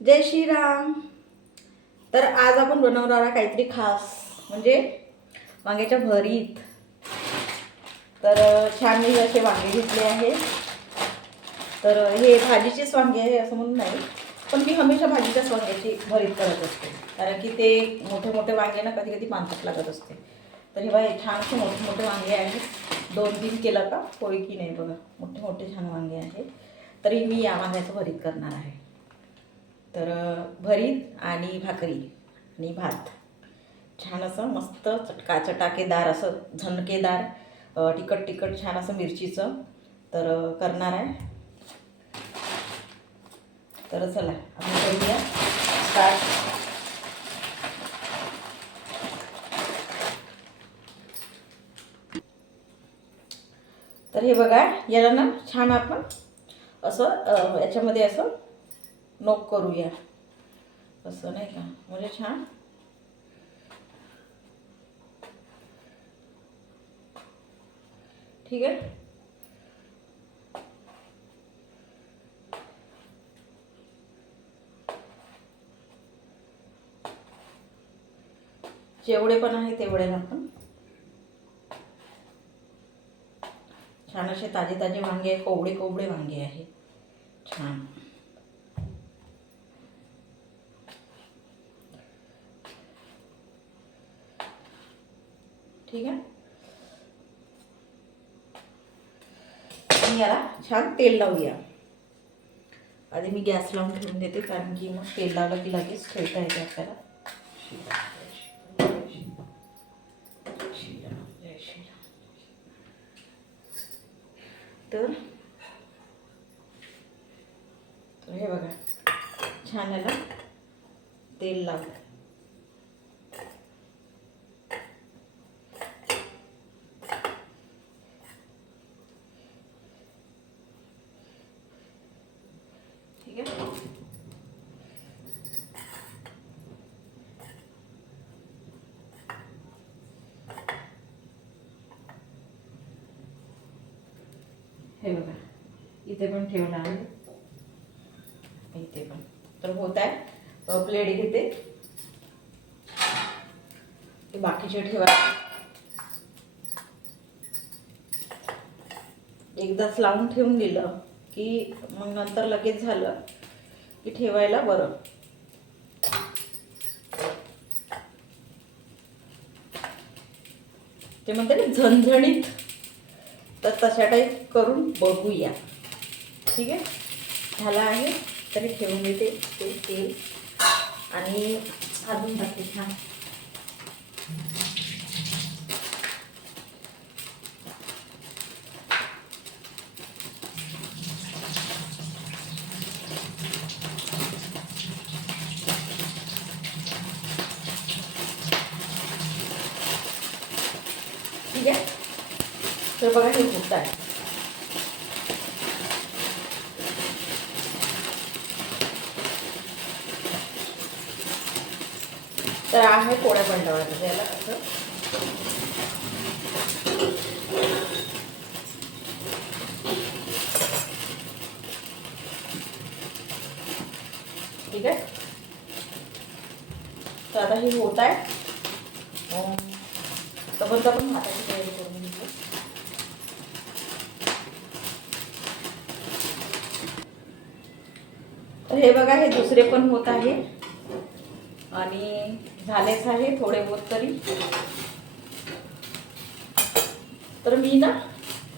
जय श्रीराम. तर आज आपण बनवणार आहे काहीतरी खास, म्हणजे वांग्याच्या भरीत. तर छान मी असे वांगे घेतले आहे. तर हे भाजीचेच वांगे आहे असं म्हणून नाही, पण मी हमेशा भाजीच्याच वांग्याची भरीत करत असते, कारण की ते मोठे मोठे वांगे ना कधी कधी पानसट लागत असते. तर हे बघा, हे छान असे मोठे मोठे वांगे आहेत. 2-3 केलं का होईल की नाही बघा, मोठे मोठे छान वांगे आहेत. तरी मी या वांग्याचं भरीत करणार आहे. तर भरीत आणि भाकरी आणि भात, छान असं मस्त चटकेदार, असं झणकेदार, तिखट तिखट छान असं मिरचीचं तर करणार आहे. तर चला आपण करूया स्टार्ट. तर हे बघा, याला ना छान आपण असं याच्यामध्ये असं नोक करूया, असं नाही का, म्हणजे छान ठीक आहे. जेवढे पण आहे तेवढे आपण छान असे ताजे ताजे वांगे, कोवडे कोवडे वांगे आहे छान. ठीक आहे. याला छान तेल लावूया. आधी मी गॅस लावून ठेवून देते, कारण की मग तेल लावलं की लगेच ठेवता येते आपल्याला. तर हे बघा, छान याला तेल लावलं. ठीक आहे. हे बघा, इथे पण ठेवलं आहे, इथे पण. तर होत आहे. प्लेट घेते, ते बाकीचे ठेवा. एकदाच लावून ठेवून दिलं की मग नंतर लगेच झालं की ठेवायला बरं. ते म्हणते ना झणझणीत, तर तशा टाईप करून बघूया. ठीक आहे. झाला आहे तरी ठेवून देते ते तेल आणि अजून टाकते छान. ठीक आहे. तर बघा, हे होत आहे. तर आहे पोळ्या बंडवायचं याला असं. ठीक आहे. तर आता हे होत आहे. तोपर्यंत आपण भाताची तयारी करून घेऊ. तर हे बघा, हे दुसरे पण होत आहे आणि झालेच आहे थोडे बहुत तरी. तर मी ना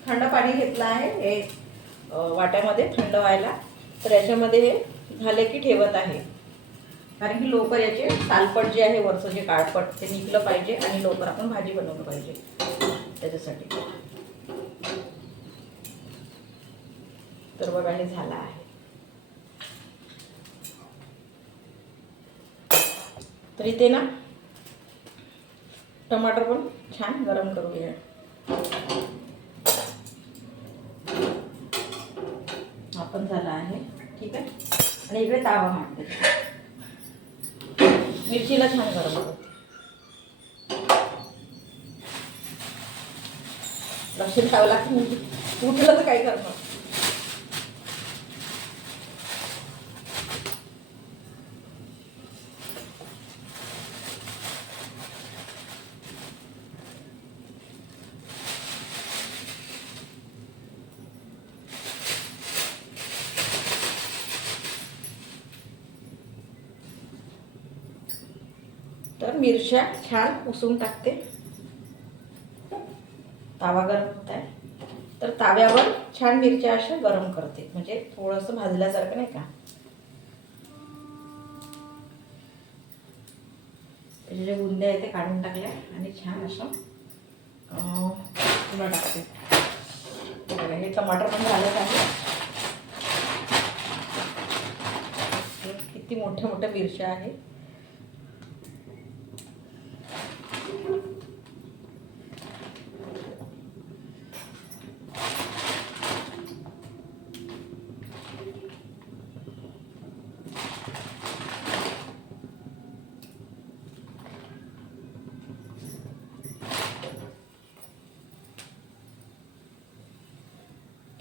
थंड पाणी घेतलं आहे हे वाट्यामध्ये थंड व्हायला. तर याच्यामध्ये हे झाले की ठेवत आहे, कारण की लवकर याचे सालपट जे आहे वरचं जे काळपट ते निघलं पाहिजे आणि लवकर आपण भाजी बनवलं पाहिजे त्याच्यासाठी. तर बघा, हे झालं आहे. तर इथे ना टमाटर पण छान गरम करूया. आपण झाला आहे. ठीक आहे. आणि इकडे तावा मांडते, मिरचीला छान गरम करते. लक्ष ठेवावं लागतं, म्हणजे उठलं तर काय करणार. मिरच्या छान उसळून टाकते. तावा गरम होत आहे तर ताव्यावर छान मिरच्या अशा गरम करते, म्हणजे थोडंसं भाजल्यासारखं नाही का. त्याचे जे बुंदे आहे ते काढून टाकल्या आणि छान असं पुन्हा टाकते. हे टमाटर पण झालंच आहे. किती मोठ्या मोठ्या मिरच्या आहेत.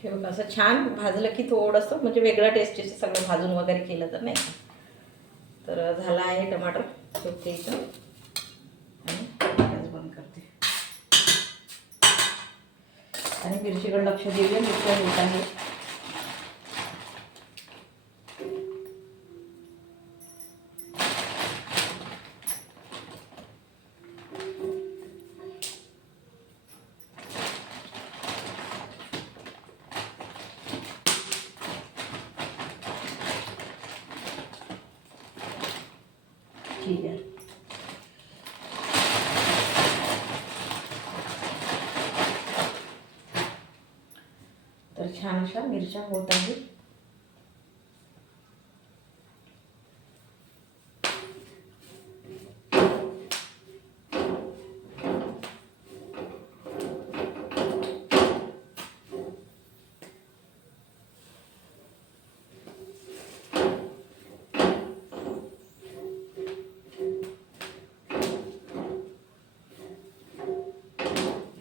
ठेवून असं छान भाजलं की थोडंसं म्हणजे वेगळं टेस्टीचं सगळं भाजून वगैरे केलं तर नाही का. तर झालं आहे टमाटर. ठेवते इथं आणि गॅस बंद करते आणि मिरचीकडे लक्ष देऊया. मिरच्या होत आहे. ठीक आहे. तर छान अशा मिरच्या होत आहेत.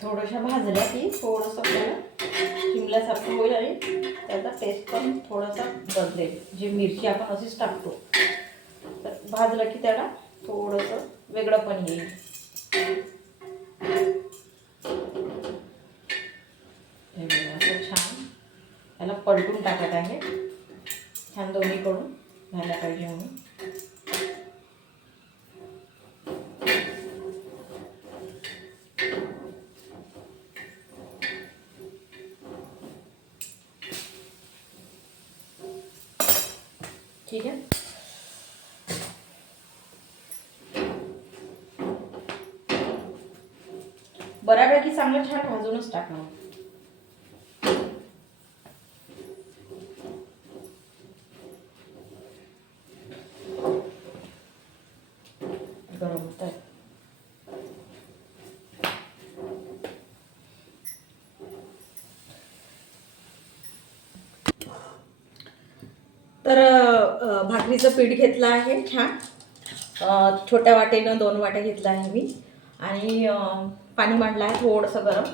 थोड्याशा भाजल्या की थोडंसं आपल्याला शिमल्यासारखं होईल आणि त्याचा टेस्ट पण थोडासा बदलेल. जी मिरची आपण अशीच टाकतो तर भाजलं की त्याला थोडंसं वेगळं पण येईल. हे बघा असं छान त्याला पलटून टाकत आहे. छान दोन्हीकडून झाला पाहिजे म्हणून. ठीक आहे. बऱ्यापैकी चांगलं छान भाजूनच टाकणार. गरम होत आहे. तर भाकरीचं पीठ घेतलं आहे छान. छोट्या वाटेनं 2 वाट्या घेतला आहे मी आणि पाणी मांडलं आहे थोडंसं गरम.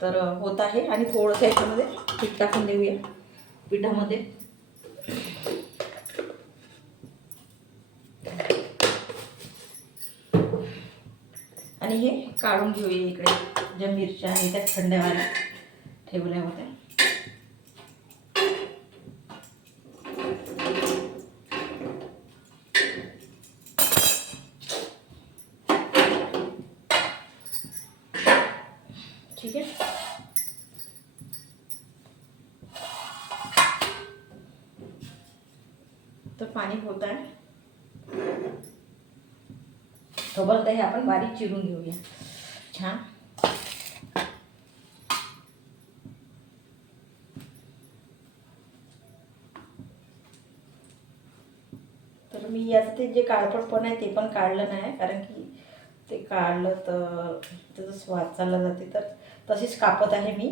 तर होत आहे आणि थोडंसं याच्यामध्ये पीठ टाकून देऊया. पिठामध्ये आणि हे काढून घेऊया. इकडे ज्या मिरच्या आहेत त्या थंड्यावाल्या ठेवल्या होत्या. ठीक आहे. तर पाणी होत आहे. तोपर्यंत हे आपण बारीक चिरून घेऊया छान. तर मी याचं ते जे काळपटपण आहे ते पण काढलं नाही, कारण की ते काढलं तर त्याचा स्वाद चालला जाते. तर तशीच कापत आहे मी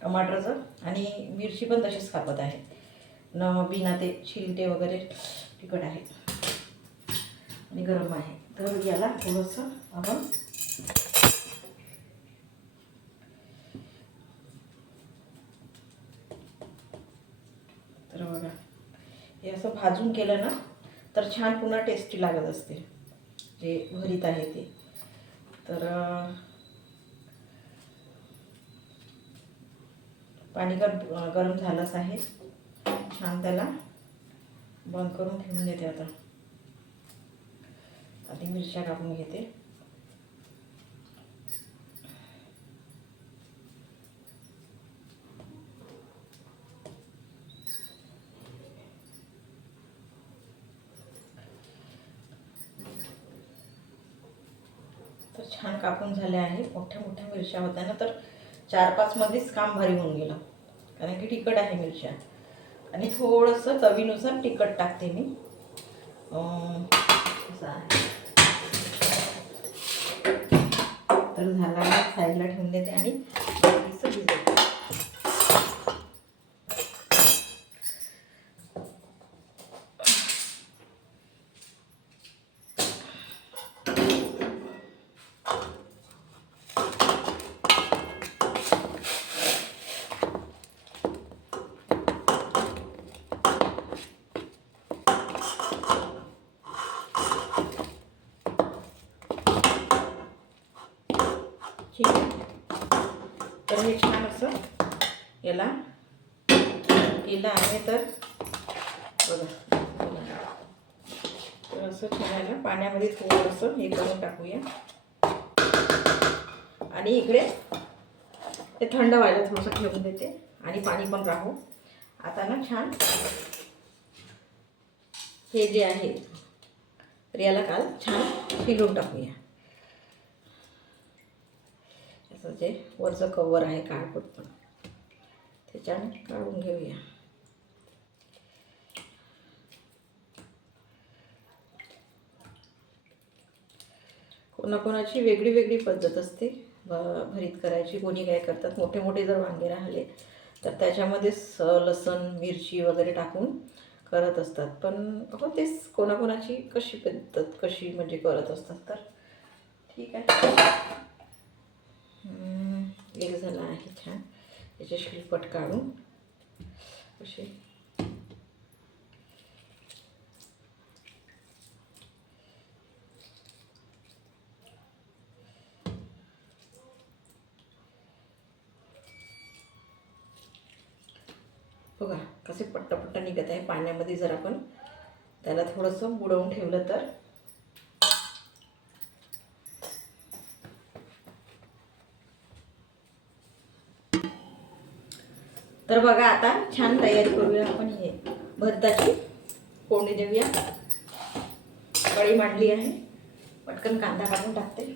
टमाटरचं आणि मिरची पण तशीच कापत आहे न बिना ते छिलटे वगैरे. तिखट आहे आणि गरम आहे. तर याला थोडंसं आपण तर बघा हे असं भाजून केलं ना तर छान पुन्हा टेस्टी लागत असते जे भरीत आहे ते. तर पाणी गरम झालंच आहे छान. त्याला बंद करून ठेवून देते आता. आधी मिरच्या कापून घेते. तर छान कापून झाले आहे. मोठ्या मोठ्या मिरच्या होत्या ना, तर 4-5 मध्येच काम भारी होऊन गेलं, कारण की तिखट आहे मिरच्या. आणि थोडंसं चवीनुसार तिखट टाकते मी. असं आहे. तर झाला, साईडला ठेवून देते आणि बाकीचं भिजवते. ठीक आहे. तर हे छान असं याला केलं आहे. तर बघा, तर असं छान आहे. पाण्यामध्ये थोडंसं हे करून टाकूया आणि इकडे ते थंड व्हायला थोडंसं ठेवून देते आणि पाणी पण राहू. आता ना छान हे जे आहे तर याला काल छान फिरवून टाकूया. असं जे वरचं कवर आहे काळपट पण त्याच्याने काढून घेऊया. कोणाकोणाची वेगळी वेगळी पद्धत असते भरीत करायची. कोणी काय करतात, मोठे मोठे जर वांगे राहिले तर त्याच्यामध्ये लसण मिरची वगैरे टाकून करत असतात. पण हो, तेच कोणाकोणाची कशी पद्धत कशी म्हणजे करत असतात. तर ठीक आहे. एक झाला आहे छान. याचे शिलपट काढून असे बघा कसे पट्टपट्ट निघत आहे पाण्यामध्ये. जर आपण त्याला थोडंसं बुडवून ठेवलं तर बघा, आता छान तयारी करूया आपण. हे भरताची फोडणी देऊया. कढई मांडली आहे, पटकन कांदा कापून टाकते.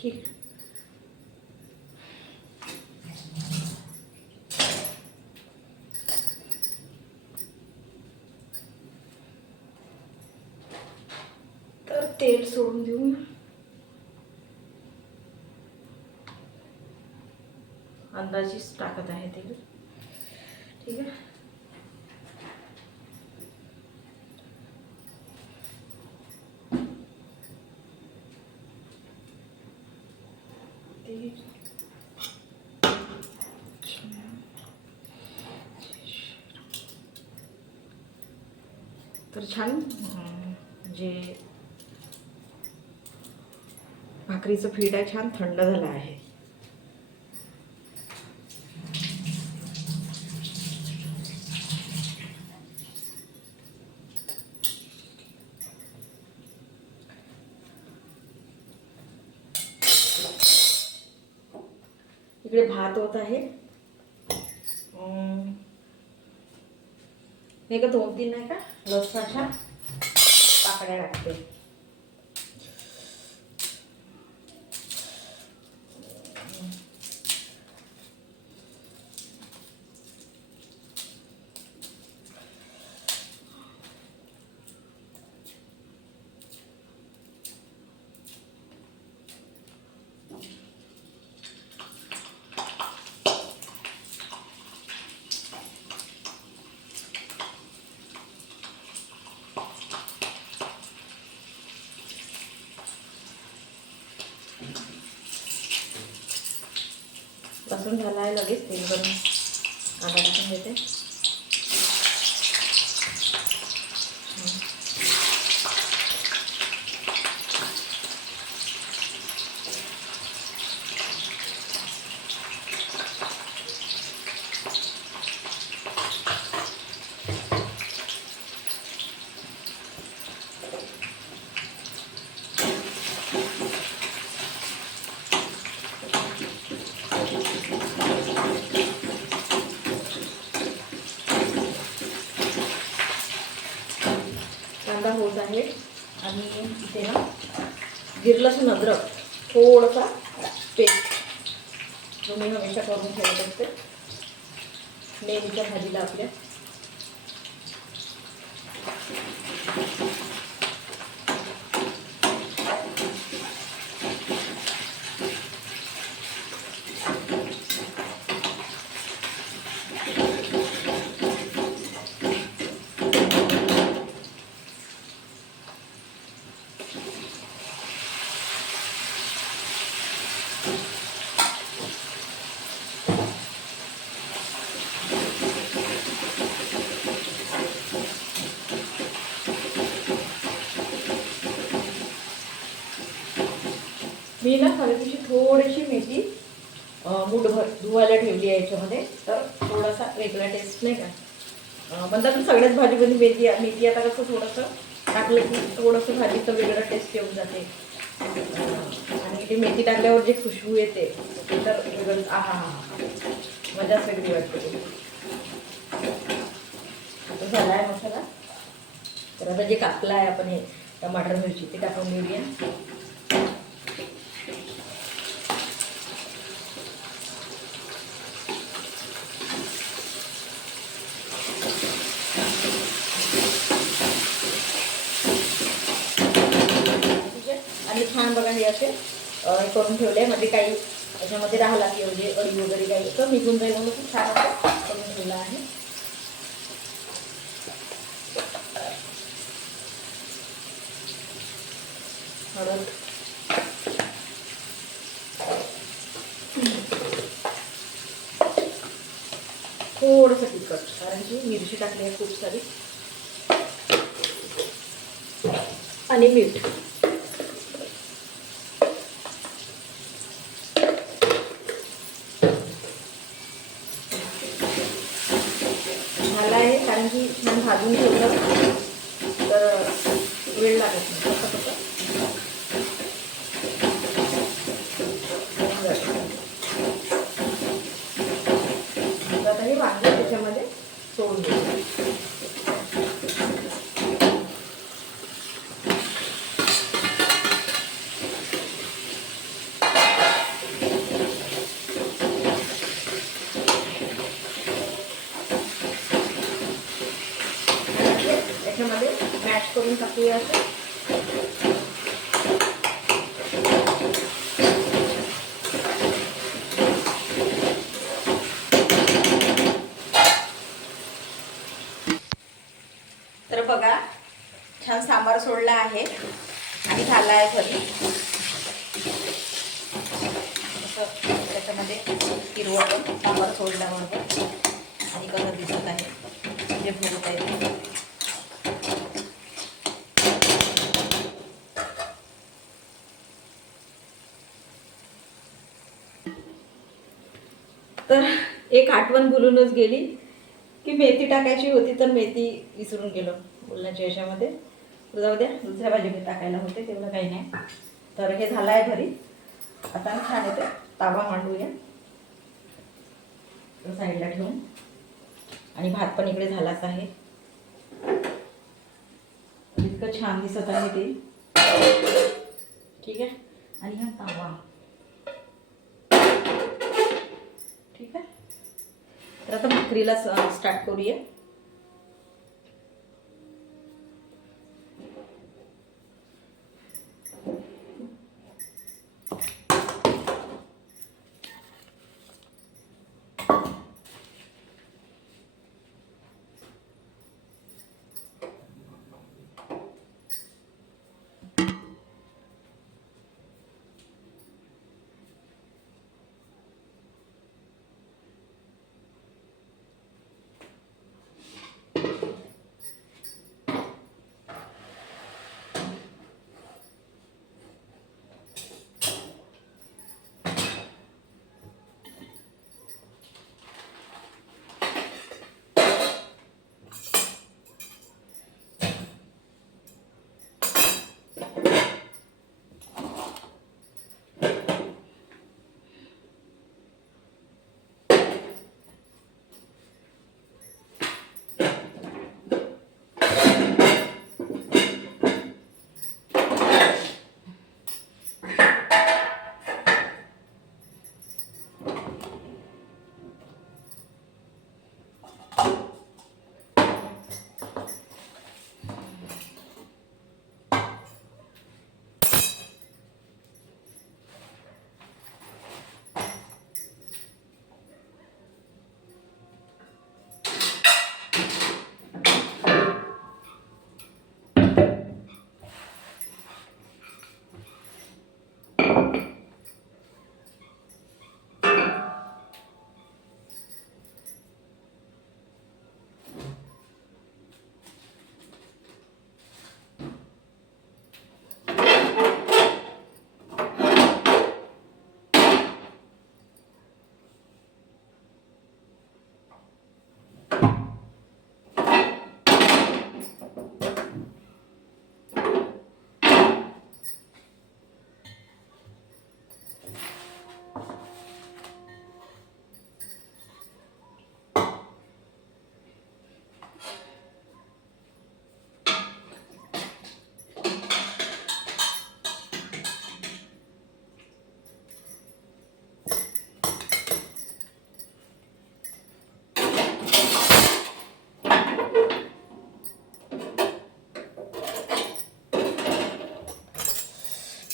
ठीक. तर तेल सोडून देऊ. अंदाजीच टाकत आहे तेल. ठीक आहे. तर छान जे भाकरीचं पीठ आहे छान थंड झालं आहे. इकडे भात होत आहे. हे का 2-3 नाही का लसणाच्या पाकळ्या टाकते. लसूण झाला आहे, लगेच तेल करून कांदा टाकून देते. कांदा होत आहे आणि इथे ना गिर लसूण अद्रक थोडासा पेस्ट जो मी हमेशा करून ठेवत असते नेहमीच्या भाजीला आपल्या. मी ना खाली थोडीशी मेथी मूठभर धुवायला ठेवली आहे याच्यामध्ये, तर थोडासा वेगळा टेस्ट नाही का. म्हणतात ना सगळ्याच भाजीमध्ये मेथी आता कसं थोडंसं टाकलं की थोडंसं भाजीचं वेगळं टेस्ट येऊन जाते. आणि ते मेथी टाकल्यावर जे खुशबू येते ते तर वेगळंच. आहा मजाच वेगळी वाटते. आता झाला आहे मसाला. तर आता जे कापलं आहे आपण हे टमाटर मिरची ते टाकून घेऊया. आणि छान बघा हे असे हे करून ठेवले, म्हणजे काही याच्यामध्ये राहिला की म्हणजे अळी वगैरे काही तर निघून जाईल म्हणून खूप छान असं करून ठेवलं आहे. हळद, थोडंसं तिखट कारण की मिरची टाकली आहे खूप सारी, आणि मीठ. झाला आहे कारण की छान भाजून ठेवलं तर वेळ लागत नाही. आता हे वांगे त्याच्यामध्ये सोडून देऊ. त्याच्यामध्ये मॅश करून टाकूया असं. तर बघा छान सांबार सोडला आहे आणि झाला आहे घरी. त्याच्यामध्ये हिरवं सांबार सोडल्याबरोबर आणि कसं दिसत आहे म्हणजे भरत आहे. तर एक आठवण बोलूनच गेली की मेथी टाकायची होती, तर मेथी विसरून गेलो बोलण्याच्या याच्यामध्ये. जाऊ द्या, दुसऱ्या भाजीमध्ये टाकायला होते तेवढं काही नाही. तर हे झालं आहे घरी. आता छान येते तावा मांडूया साईडला ठेवून, आणि भात पण इकडे झालाच आहे. इतकं छान दिसत आहे ते. ठीक आहे, आणि हा तावा ठीक आहे. तर आता भाकरीला स्टार्ट करूया.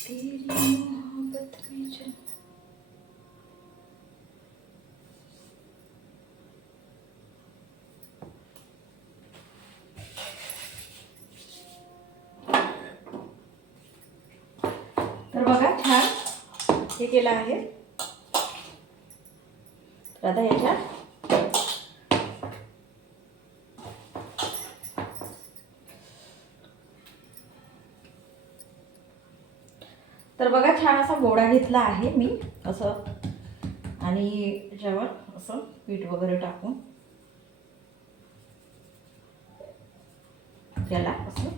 तेरी मोहब्बत में चल. तर बघा छान हे केलं आहे. तर आता याच्यात तर बघा छान असा गोळा घेतला आहे मी असं, आणि याच्यावर असं पीठ वगैरे टाकून त्याला असं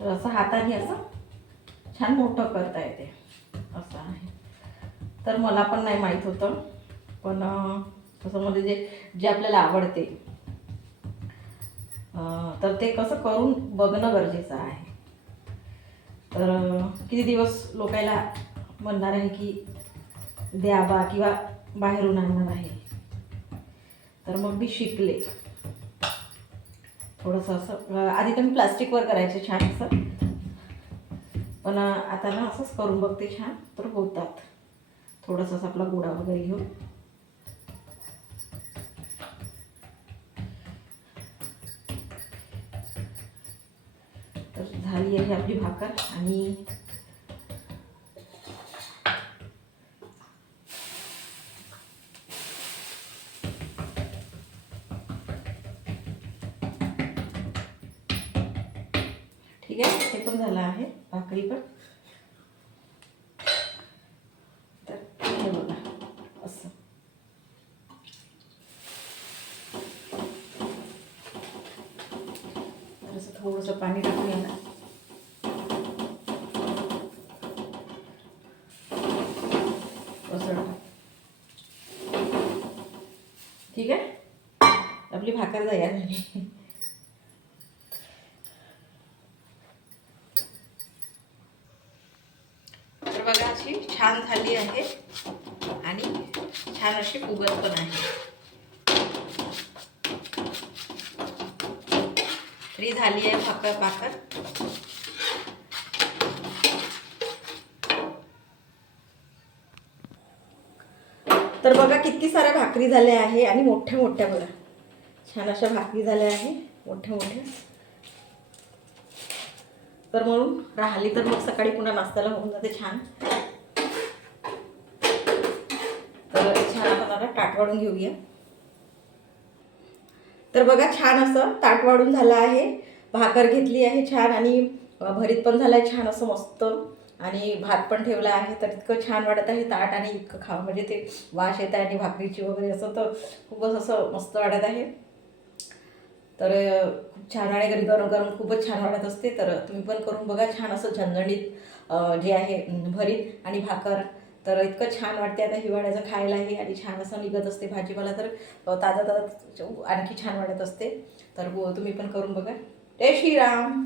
तर असं हाताने असं छान मोठं करता येते असं आहे. तर मला पण नाही माहीत होतं, पण तसं मध्ये जे आपल्याला आवडते तर ते कसं करून बघणं गरजेचं आहे. तर किती दिवस लोकायला म्हणणार आहे की द्या बा किंवा बाहेरून आणणार आहे. तर मग मी शिकले थोडंसं असं. आधी तर मी प्लास्टिकवर करायचे छान असं, पण आता ना असंच करून बघते छान तर होतात. थोडंसं असं आपला गोळा वगैरे घेऊन तर झाली आहे आपली भाकर. आणि ठीक आहे, हे पण झालं आहे भाकरी पण. तर हे बघा असं असं थोडंसं पाणी टाकून याला असं. ठीक आहे, आपली भाकर तयार झाली. तर बघा अशी छान झाली आहे आणि छान अशी फुगत पण आहे. तरी झाली आहे भाकर. तर बघा किती साऱ्या भाकरी झाल्या आहे आणि मोठ्या मोठ्या बघा छान अशा भाकरी झाल्या आहे मोठ्या मोठ्या. तर म्हणून राहिली तर मग सकाळी पुन्हा नाश्त्याला होऊन जाते छान. तर छान आपण आता ताट वाढून घेऊया. तर बघा छान असं ताट वाढून झालं आहे. भाकर घेतली आहे छान आणि भरीत पण झालं आहे छान असं मस्त, आणि भात पण ठेवला आहे. तर इतकं छान वाटत आहे ताट, आणि इतकं खावं म्हणजे ते वास येत आहे आणि भाकरीची वगैरे असं, तर खूपच असं मस्त वाटत आहे. तर खूप छान आहे, घरी गरम गरम खूपच छान वाटत असते. तर तुम्ही पण करून बघा छान असं झणझणीत जे आहे भरीत आणि भाकर. तर इतकं छान वाटते आता हिवाळ्याचं खायलाही, आणि छान असं निघत असते भाजीपाला, तर ताजा ताजा आणखी छान वाटत असते. तर तुम्ही पण करून बघा. जय श्रीराम.